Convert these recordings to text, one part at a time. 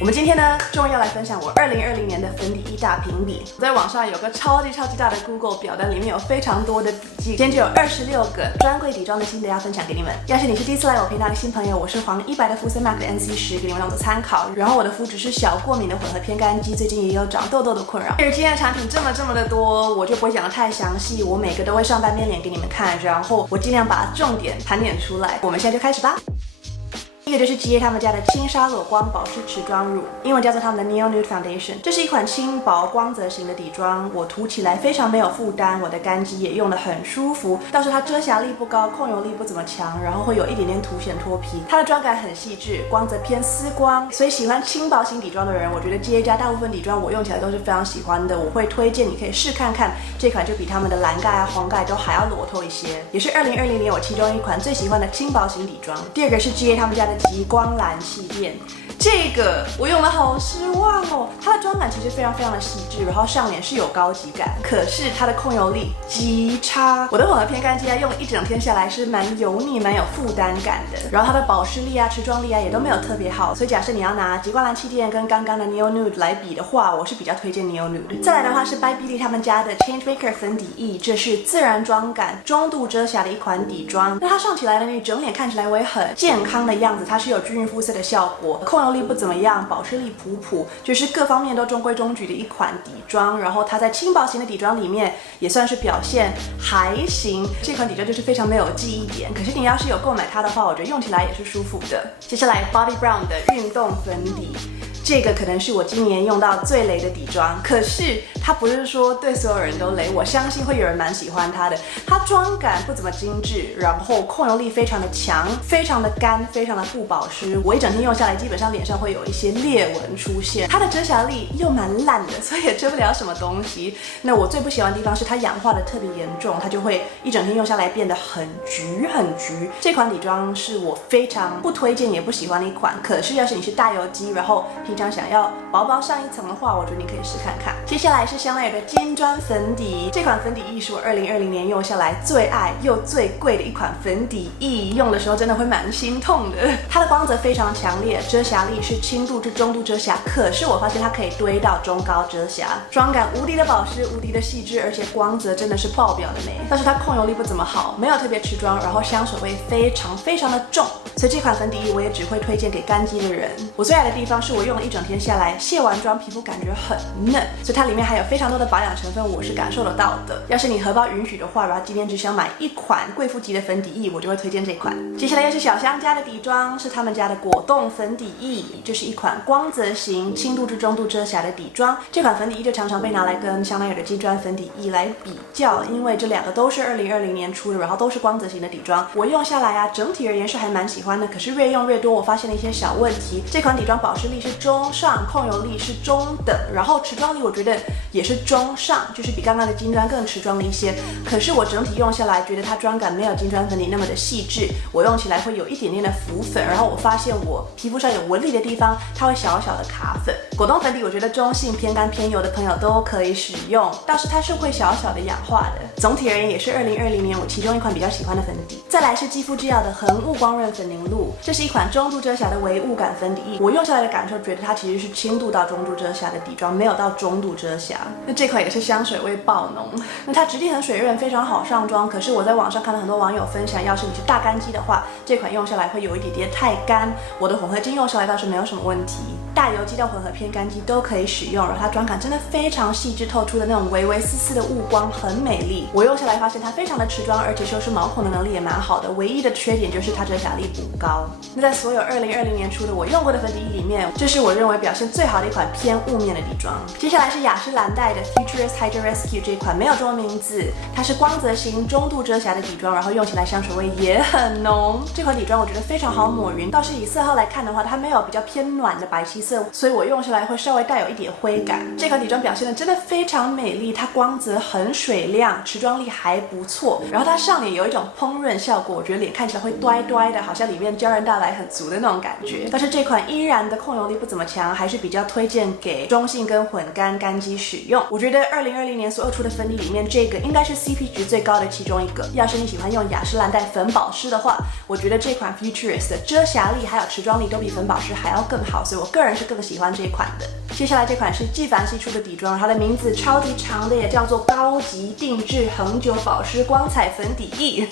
我们今天呢，终于要来分享我2020年的粉底液大评比。在网上有个超级大的 Google 表单，里面有非常多的笔记，今天就有26个专柜底妆的心得要分享给你们。要是你是第一次来我频道的新朋友，我是黄100的肤色 MAC 的 NC10，给你们当做参考。然后我的肤质是小过敏的混合偏干肌，最近也有长痘痘的困扰。至于今天的产品这么的多，我就不会讲得太详细，我每个都会上半边脸给你们看，然后我尽量把重点盘点出来。我们现在就开始吧。第一个就是 GA 他们家的轻纱裸光保湿持妆乳，英文叫做他们的 Neo Nude Foundation。这是一款轻薄光泽型的底妆，我涂起来非常没有负担，我的干肌也用得很舒服。倒是它遮瑕力不高，控油力不怎么强，然后会有一点点凸显脱皮。它的妆感很细致，光泽偏丝光，所以喜欢轻薄型底妆的人，我觉得 GA 家大部分底妆我用起来都是非常喜欢的。我会推荐你可以试看看，这款就比他们的蓝盖啊、黄盖都还要裸透一些，也是2020年我其中一款最喜欢的轻薄型底妆。第二个是 GA 他们家的极光蓝气垫，这个我用了好失望哦。它的妆感其实非常的细致，然后上脸是有高级感，可是它的控油力极差。我的混合偏干肌啊，用了一整天下来是蛮油腻、蛮有负担感的。然后它的保湿力啊、持妆力啊也都没有特别好。所以假设你要拿极光蓝气垫跟刚刚的 Neo Nude 来比的话，我是比较推荐 Neo Nude。再来的话是 By Beauty 他们家的 Change Maker 粉底液，这是自然妆感、中度遮瑕的一款底妆。那它上起来呢，你整脸看起来会很健康的样子，它是有均匀肤色的效果，控油力不怎么样，保湿力普普，就是各方面都中规中矩的一款底妆。然后它在轻薄型的底妆里面也算是表现还行。这款底妆就是非常没有记忆点，可是你要是有购买它的话，我觉得用起来也是舒服的。接下来 Bobbi Brown 的运动粉底。这个可能是我今年用到最雷的底妆，可是它不是说对所有人都雷，我相信会有人蛮喜欢它的。它妆感不怎么精致，然后控油力非常的强，非常的干，非常的不保湿。我一整天用下来，基本上脸上会有一些裂纹出现。它的遮瑕力又蛮烂的，所以也遮不了什么东西。那我最不喜欢的地方是它氧化的特别严重，它就会一整天用下来变得很橘。这款底妆是我非常不推荐也不喜欢的一款，可是要是你是大油肌，然后平常想要薄上一层的话，我觉得你可以试看看。接下来是香奈儿的金砖粉底，这款粉底液是我2020年用下来最爱又最贵的一款粉底液，用的时候真的会蛮心痛的。它的光泽非常强烈，遮瑕力是轻度至中度遮瑕，可是我发现它可以堆到中高遮瑕，妆感无敌的保湿，无敌的细致，而且光泽真的是爆表的美。但是它控油力不怎么好，没有特别持妆，然后香水味非常的重，所以这款粉底液我也只会推荐给干肌的人。我最爱的地方是我用了一整天下来，卸完妆皮肤感觉很嫩，所以它里面还有非常多的保养成分，我是感受得到的。要是你荷包允许的话，然后今天只想买一款贵妇级的粉底液，我就会推荐这款。接下来又是小香家的底妆，是他们家的果冻粉底液，这是一款光泽型、轻度至中度遮瑕的底妆。这款粉底液就常常被拿来跟香奈儿的金砖粉底液来比较，因为这两个都是2020年出的，然后都是光泽型的底妆。我用下来啊，整体而言是还蛮喜欢的，可是越用越多，我发现了一些小问题。这款底妆保湿力是中上，控油力是中等，然后持妆力我觉得也是中上，就是比刚刚的金砖更持妆了一些。可是我整体用下来，觉得它妆感没有金砖粉底那么的细致，我用起来会有一点点的浮粉，然后我发现我皮肤上有纹理的地方，它会小的卡粉。果冻粉底我觉得中性偏干偏油的朋友都可以使用，倒是它是会小的氧化的。总体而言也是2020年我其中一款比较喜欢的粉底。再来是肌肤之钥的恒雾光润粉凝露，这是一款中度遮瑕的微雾感粉底液，我用下来的感受觉得它其实是轻度到中度遮瑕的底妆，没有到中度遮瑕。那这款也是香水味爆浓，那它质地很水润，非常好上妆。可是我在网上看到很多网友分享，要是你是大干肌的话，这款用下来会有一点点太干。我的混合肌用下来倒是没有什么问题，大油肌到混合偏干肌都可以使用。然后它妆感真的非常细致，透出的那种微丝的雾光很美丽。我用下来发现它非常的持妆，而且修饰毛孔的能力也蛮好的。唯一的缺点就是它遮瑕力不高。那在所有2020年出的我用过的粉底液里面，这是我认为表现最好的一款偏雾面的底妆。接下来是雅诗兰黛的 Futurist Hydra Rescue， 这款没有中文名字，它是光泽型中度遮瑕的底妆，然后用起来香水味也很浓。这款底妆我觉得非常好抹匀，倒是以色号来看的话，它没有比较偏暖的白皙色，所以我用起来会稍微带有一点灰感。这款底妆表现的真的非常美丽，它光泽很水亮，持妆力还不错，然后它上脸有一种烹饪效果，我觉得脸看起来会呆的，好像里面胶原蛋白很足的那种感觉。但是这款依然的控油力不怎么强，还是比较推荐给中性跟混干干肌使用。我觉得2020年所有出的粉底里面，这个应该是 CP 值最高的其中一个。要是你喜欢用雅诗兰黛粉保湿的话，我觉得这款 Futurist 的遮瑕力还有持妆力都比粉保湿还要更好，所以我个人是更喜欢这一款的。接下来这款是纪梵希出的底妆，它的名字超级长的，也叫做高级定制恒久保湿光彩粉底液，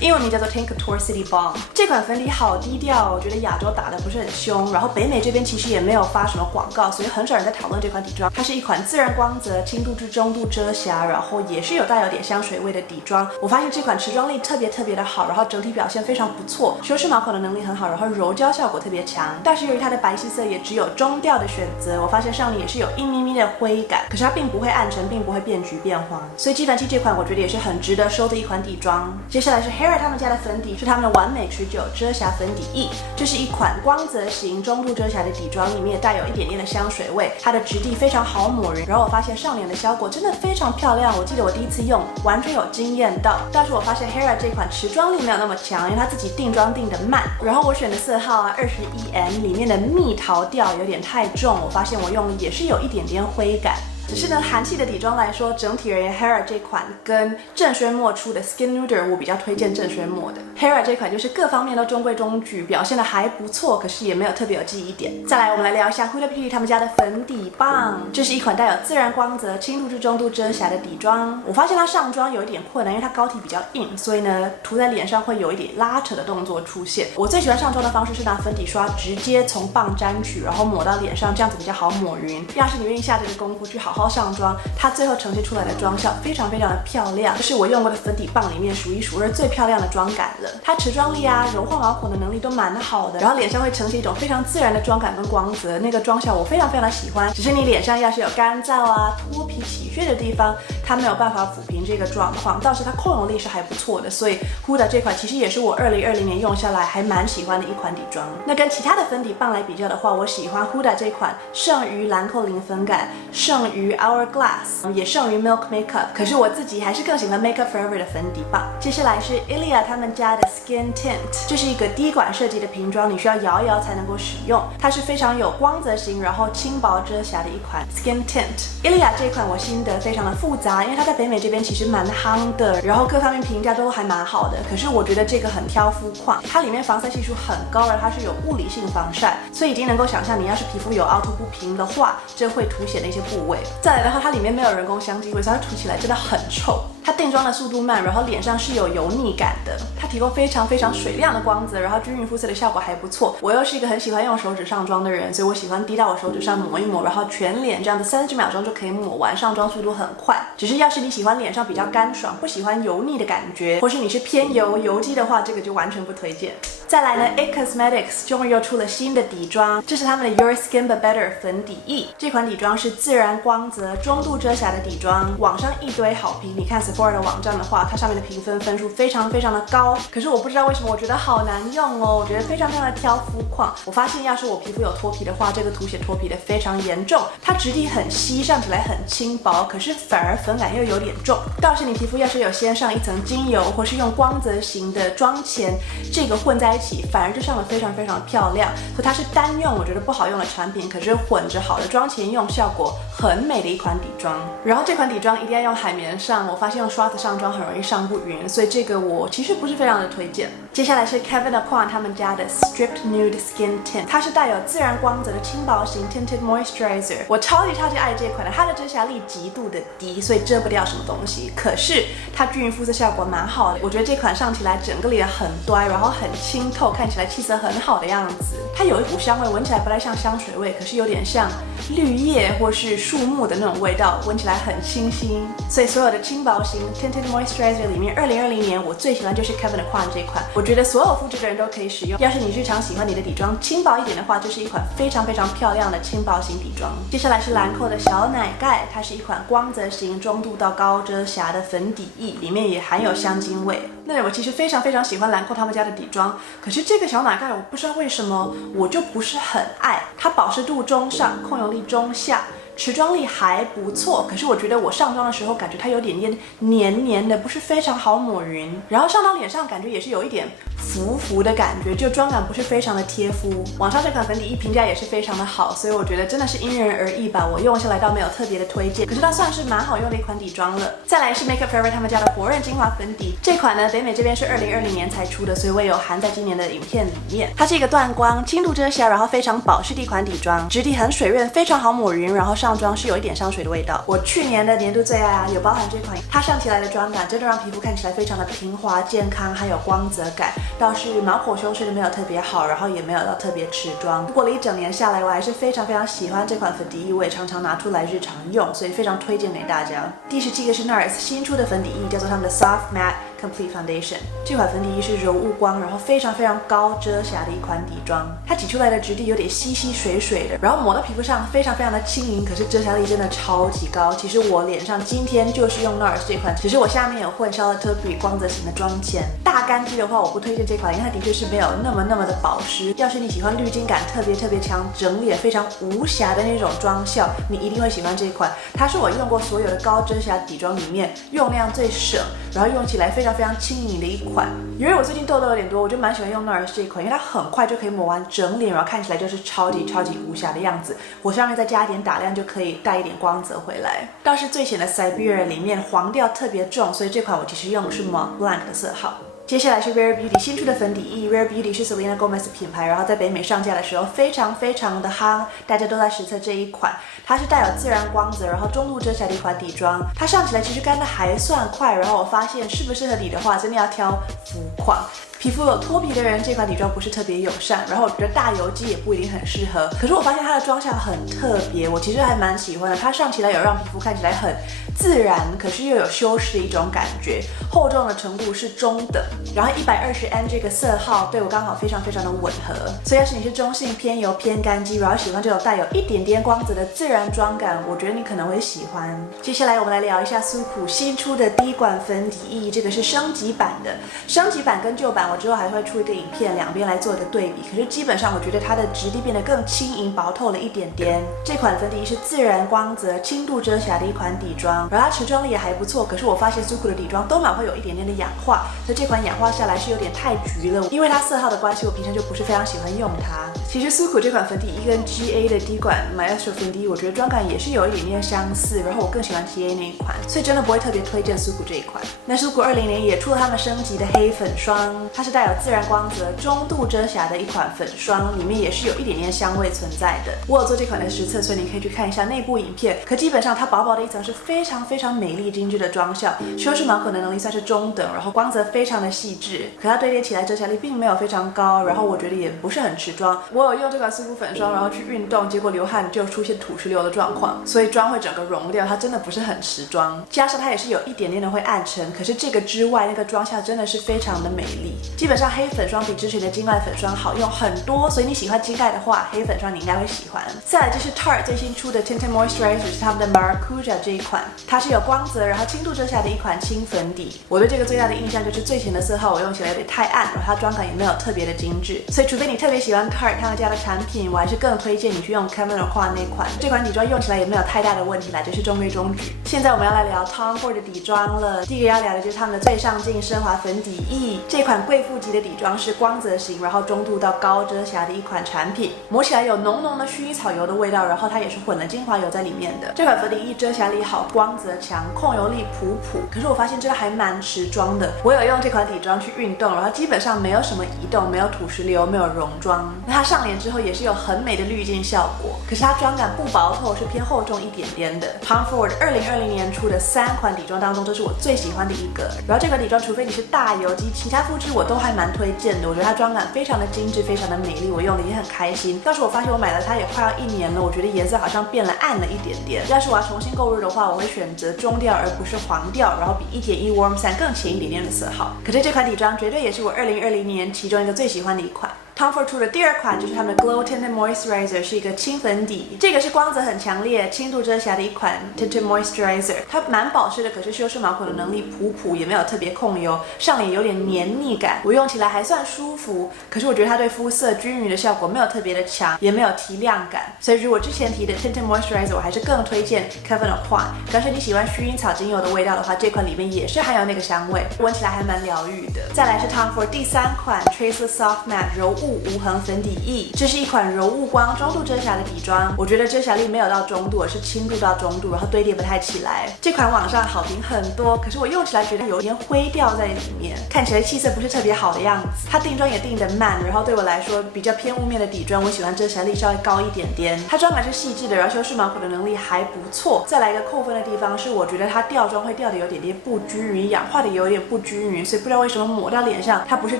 英文名叫做 Tint Couture City Balm。这款粉底好低调，我觉得亚洲打的不是很凶，然后北美这边其实也没有发什么广告，所以很少人在讨论这款底妆。它是一款自然光泽、轻度至中度遮瑕，然后也是带有点香水味的底妆。我发现这款持妆力特别的好，然后整体表现非常不错，修饰毛孔的能力很好，然后柔焦效果特别强。但是由于它的白皙色也只有中调的选择，我发现上脸也是有一咪咪的灰感，可是它并不会暗沉，并不会变橘变黄，所以纪梵希这款我觉得也是很值得收的一款底妆。接下来是 HERA 他们家的粉底，是他们的完美持久遮瑕粉底液，这是一款光泽型中度遮瑕的底妆，里面也带有一点点的香水味，它的质地非常好抹匀，然后我发现上脸的效果真的非常漂亮。我记得我第一次用完全有惊艳到，但是我发现 HERA 这款持妆力没有那么强，因为它自己定妆定的慢。然后我选的色号21M 里面的蜜桃调有点太重，我发现我用了也是有一点点灰感。只是呢，韩系的底妆来说，整体而言 HERA 这款跟郑轩墨出的 Skin Nude 我比较推荐郑轩墨的。HERA 这款就是各方面都中规中矩，表现的还不错，可是也没有特别有记忆点。再来，我们来聊一下 Huda Beauty 他们家的粉底棒，这是一款带有自然光泽、轻度至中度遮瑕的底妆。我发现它上妆有一点困难，因为它膏体比较硬，所以呢，涂在脸上会有一点拉扯的动作出现。我最喜欢上妆的方式是拿粉底刷直接从棒沾取，然后抹到脸上，这样子比较好抹匀。要是你愿意下这个功夫去好好上妆，它最后呈现出来的妆效非常的漂亮，这是我用过的粉底棒里面数一数二最漂亮的妆感了。它持妆力啊、柔化毛孔的能力都蛮好的，然后脸上会呈现一种非常自然的妆感跟光泽，那个妆效我非常的喜欢。只是你脸上要是有干燥啊、脱皮起屑的地方，它没有办法抚平这个状况，倒是它控油力是还不错的，所以 Huda 这款其实也是我2020年用下来还蛮喜欢的一款底妆。那跟其他的粉底棒来比较的话，我喜欢 Huda 这款胜于兰蔻零粉感，胜于 Hourglass， 也胜于 Milk Makeup， 可是我自己还是更喜欢 Makeup Forever 的粉底棒。接下来是 Ilia 他们家的 Skin Tint， 这是一个滴管设计的瓶装，你需要摇一摇才能够使用，它是非常有光泽型，然后轻薄遮瑕的一款 Skin Tint。Ilia 这款我心得非常的复杂，因为它在北美这边其实蛮夯的，然后各方面评价都还蛮好的，可是我觉得这个很挑肤况，它里面防晒系数很高，而它是有物理性防晒，所以已经能够想象你要是皮肤有凹凸不平的话，这会凸显的一些部位。再来的话，它里面没有人工香精味，所以它涂起来真的很臭。它定妆的速度慢，然后脸上是有油腻感的，它提供非常水亮的光泽，然后均匀肤色的效果还不错。我又是一个很喜欢用手指上妆的人，所以我喜欢滴到我手指上抹一抹，然后全脸这样子30秒钟就可以抹完，上妆速度很快。只是要是你喜欢脸上比较干爽，不喜欢油腻的感觉，或是你是偏油肌的话，这个就完全不推荐。再来呢 ，IT Cosmetics 终于又出了新的底妆，这是他们的 Your Skin But Better 粉底液。这款底妆是自然光泽、中度遮瑕的底妆，网上一堆好评。你看 Sephora 的网站的话，它上面的评分数非常的高，可是我不知道为什么我觉得好难用哦，我觉得非常的挑肤况。我发现要是我皮肤有脱皮的话，这个凸显脱皮的非常严重，它质地很稀，上起来很轻薄，可是反而粉感又有点重。倒是你皮肤要是有先上一层精油，或是用光泽型的妆前这个混在一起，反而就上得非常漂亮。所以它是单用我觉得不好用的产品，可是混着好的妆前用，效果很美的一款底妆。然后这款底妆一定要用海绵上，我发现用刷子上妆很容易上不匀，所以这个我其实不是非常的推荐。接下来是 Kevyn Aucoin 他们家的 Stripped Nude Skin Tint， 它是带有自然光泽的轻薄型 Tinted Moisturizer， 我超级爱这款的，它的遮瑕力极度的低，所以遮不掉什么东西，可是它均匀肤色效果蛮好的。我觉得这款上起来整个脸很端，然后很清透，看起来气色很好的样子。它有一股香味，闻起来不太像香水味，可是有点像绿叶或是树木的那种味道，闻起来很清新。所以所有的轻薄型 Tinted Moisturizer 里面，2020年我最喜欢就是 Kevyn Aucoin 这款，我觉得所有肤质的人都可以使用。要是你日常喜欢你的底妆轻薄一点的话，这是一款非常漂亮的轻薄型底妆。接下来是兰蔻的小奶盖，它是一款光泽型中度到高遮瑕的粉底液，里面也含有香精味。那我其实非常喜欢兰蔻他们家的底妆，可是这个小奶盖我不知道为什么我就不是很爱。它保湿度中上，控油力中下，持妆力还不错，可是我觉得我上妆的时候感觉它有点点黏黏的，不是非常好抹匀，然后上到脸上感觉也是有一点浮浮的感觉，就妆感不是非常的贴肤。网上这款粉底液评价也是非常的好，所以我觉得真的是因人而异吧，我用下来倒没有特别的推荐，可是它算是蛮好用的一款底妆了。再来是 Make Up Forever 他们家的火润精华粉底，这款呢北美这边是2020年才出的，所以我也有含在今年的影片里面。它是一个断光、轻度遮瑕，然后非常保湿的一款底妆，质地很水润，非常好抹匀，然后上妆是有一点上水的味道。我去年的年度最爱啊，有包含这款，它上起来的妆感真的让皮肤看起来非常的平滑、健康，还有光泽感。倒是毛孔修饰的没有特别好，然后也没有到特别持妆。过了一整年下来，我还是非常喜欢这款粉底液，我也常常拿出来日常用，所以非常推荐给大家。第17个是 NARS 新出的粉底液，叫做他们的 Soft Matte Complete Foundation。这款粉底液是柔雾光，然后非常高遮瑕的一款底妆。它挤出来的质地有点稀水的，然后抹到皮肤上非常的轻盈，可是遮瑕力真的超级高。其实我脸上今天就是用 NARS 这款，只是我下面有混 Charlotte Tilbury 光泽型的妆前。大干肌的话，我不推荐这款，因为它的确是没有那么的保湿。要是你喜欢滤镜感特别强，整脸非常无瑕的那种妆效，你一定会喜欢这款。它是我用过所有的高遮瑕底妆里面用量最省，然后用起来非常轻盈的一款。因为我最近痘痘有点多，我就蛮喜欢用 NARS 这一款，因为它很快就可以抹完整脸，然后看起来就是超级无瑕的样子。我上面再加一点打亮就可以带一点光泽回来。倒是最显的 Siberia 里面黄调特别重，所以这款我其实用的是 Mont Blanc 的色号。接下来是 Rare Beauty 新出的粉底液 ，Rare Beauty 是 Selena Gomez 的品牌，然后在北美上架的时候非常的夯，大家都在实测这一款。它是带有自然光泽，然后中度遮瑕的一款底妆。它上起来其实干的还算快，然后我发现适不适合你的话，真的要挑肤况。皮肤有脱皮的人，这款底妆不是特别友善，然后我觉得大油肌也不一定很适合。可是我发现它的妆效很特别，我其实还蛮喜欢的。它上起来有让皮肤看起来很自然，可是又有修饰的一种感觉。厚重的程度是中等，然后120N 这个色号对我刚好非常的吻合。所以要是你是中性偏油偏干肌，然后喜欢这种带有一点点光泽的自然妆感，我觉得你可能会喜欢。接下来我们来聊一下苏普新出的第一款粉底液，这个是升级版的。升级版跟旧版我之后还会出一个影片，两边来做一个对比。可是基本上我觉得它的质地变得更轻盈薄透了一点点。这款粉底液是自然光泽、轻度遮瑕的一款底妆，然后它持妆力也还不错。可是我发现苏普的底妆都蛮会有一点点的氧化，所以这款氧化下来是有点太橘了。因为它色号的关系，我平常就不是非常喜欢用它。其实苏普这款粉底液跟 GA 的第一款 Maestro 粉底液，我觉得妆感也是有一点点相似，然后我更喜欢 GA 那一款，所以真的不会特别推荐苏普这一款。那苏普20年也出了他们升级的黑粉霜，它是带有自然光泽、中度遮瑕的一款粉霜，里面也是有一点点香味存在的。我有做这款的实测，所以你可以去看一下内部影片。可基本上它薄薄的一层是非常美丽精致的妆效，修饰毛孔的能力算是中等，然后光泽非常的细致。可它堆叠起来遮瑕力并没有非常高，然后我觉得也不是很持妆。我有用这款苏普粉霜，然后去运动，结果流汗就出现土石流的状况，所以妆会整个融掉，它真的不是很持妆。加上它也是有一点点的会暗沉，可是这个之外，那个妆效真的是非常的美丽。基本上黑粉霜比之前的金盖粉霜好用很多，所以你喜欢金盖的话，黑粉霜你应该会喜欢。再来就是 Tarte 最新出的 Tinted Moisturizer 是他们的 Maracuja 这一款，它是有光泽，然后轻度遮瑕的一款轻粉底。我对这个最大的印象就是最浅的色号我用起来有点太暗，然后它妆感也没有特别的精致，所以除非你特别喜欢 Tarte 他们家的产品，我还是更推荐你去用 Cameron 画那款。这款底妆用起来也没有太大的问题啦，就是中规中矩。现在我们要来聊 Tom Ford 的底妆了。第一个要聊的就是他们的最上镜奢华粉底液，这款贵妇级的底妆是光泽型，然后中度到高遮瑕的一款产品，抹起来有浓浓的薰衣草油的味道，然后它也是混了精华油在里面的。这款粉底液遮瑕力好，光泽强，控油力普，可是我发现真的还蛮持妆的。我有用这款底妆去运动，然后基本上没有什么移动，没有土石流，没有溶妆。那它上脸之后也是有很美的滤镜效果，可是它妆感不薄透，是偏厚重一点点的。Tom Ford 2020年出的3款底妆当中，这是我最喜欢的一个。然后这款底妆，除非你是大油肌，其他肤质我都还蛮推荐的。我觉得它妆感非常的精致，非常的美丽，我用的也很开心。要是我发现我买了它也快要1年了，我觉得颜色好像变了暗了一点点。要是我要重新购入的话，我会选择中调而不是黄调，然后比1.1 Warm 3更浅一点点的色号。可是这款底妆绝对也是我2020年其中一个最喜欢的一款。Tom Ford 出的第二款就是他们的 Glow Tinted Moisturizer， 是一个轻粉底，这个是光泽很强烈、轻度遮瑕的一款 Tinted Moisturizer， 它蛮保湿的，可是修饰毛孔的能力普普，也没有特别控油，上脸有点黏腻感，我用起来还算舒服，可是我觉得它对肤色均匀的效果没有特别的强，也没有提亮感，所以如果之前提的 Tinted Moisturizer， 我还是更推荐 Kevyn Aucoin。假设你喜欢薰衣草精油的味道的话，这款里面也是含有那个香味，闻起来还蛮疗愈的。再来是 Tom Ford 第三款 Traceless Soft Matte 柔雾无痕粉底液，这是一款柔雾光中度遮瑕的底妆，我觉得遮瑕力没有到中度，而是轻度到中度，然后堆叠不太起来。这款网上好评很多，可是我用起来觉得有一点灰调在里面，看起来气色不是特别好的样子。它定妆也定得慢，然后对我来说比较偏雾面的底妆，我喜欢遮瑕力稍微高一点点。它妆感是细致的，然后修饰毛孔的能力还不错。再来一个扣分的地方是，我觉得它掉妆会掉的有点不均匀，氧化的有点不均匀，所以不知道为什么抹到脸上，它不是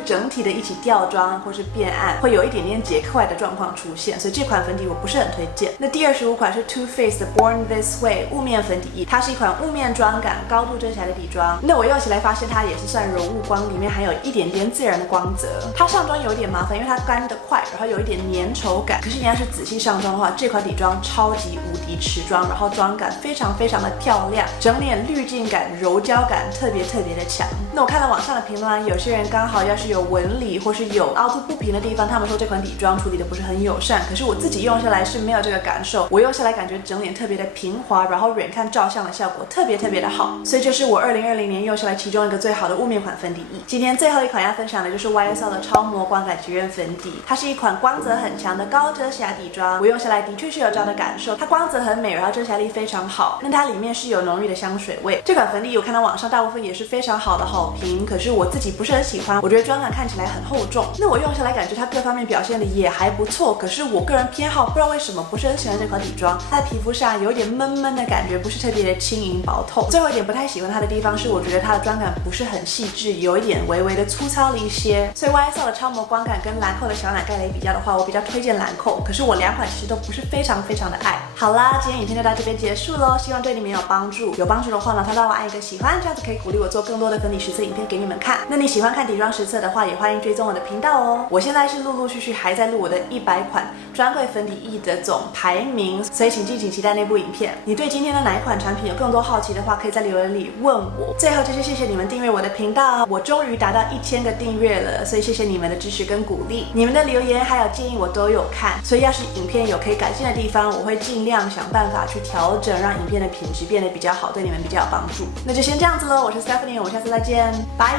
整体的一起掉妆或是变暗，会有一点点结块的状况出现，所以这款粉底我不是很推荐。那第25款是 Too Faced 的 Born This Way 雾面粉底液，它是一款雾面妆感、高度遮瑕的底妆。那我用起来发现它也是算柔雾光，里面还有一点点自然的光泽。它上妆有点麻烦，因为它干得快，然后有一点粘稠感。可是你要是仔细上妆的话，这款底妆超级无敌持妆，然后妆感非常的漂亮，整脸滤镜感、柔焦感特别的强。那我看了网上的评论，有些人刚好要是有纹理或是有凹凸不平的地方，他们说这款底妆处理的不是很友善。可是我自己用下来是没有这个感受，我用下来感觉整脸特别的平滑，然后远看照相的效果特别的好。所以这是我2020年用下来其中一个最好的雾面款粉底液。今天最后一款要分享的就是 YSL 的超模光感绝缘粉底，它是一款光泽很强的高遮瑕底妆，我用下来的确是有这样的感受，它光泽很美，然后遮瑕力非常好。那它里面是有浓郁的香水味。这款粉底我看到网上大部分也是非常好的好评，可是我自己不是很喜欢，我觉得妆感看起来很厚重。那我用下来感觉它各方面表现的也还不错，可是我个人偏好不知道为什么不是很喜欢这款底妆，它在皮肤上有点闷的感觉，不是特别的轻盈薄透。最后一点不太喜欢它的地方是，我觉得它的妆感不是很细致，有一点微的粗糙了一些。所以 YSL 的超模光感跟兰蔻的小奶盖雷比较的话，我比较推荐兰蔻，可是我两款其实都不是非常的爱。好啦，今天影片就到这边结束咯，希望对你们有帮助。有帮助的话，麻烦帮我按一个喜欢，这样子可以鼓励我做更多的粉底实测影片给你们看。那你喜欢看底妆实测的话，也欢迎追踪我的频道哦。我现在是陆续还在录我的100款专柜粉底液的总排名，所以请敬请期待那部影片。你对今天的哪一款产品有更多好奇的话，可以在留言里问我。最后就是谢谢你们订阅我的频道，我终于达到1000个订阅了，所以谢谢你们的支持跟鼓励。你们的留言还有建议我都有看，所以要是影片有可以改进的地方，我会尽量想办法去调整，让影片的品质变得比较好，对你们比较有帮助。那就先这样子咯，我是 Stephanie， 我们下次再见，拜。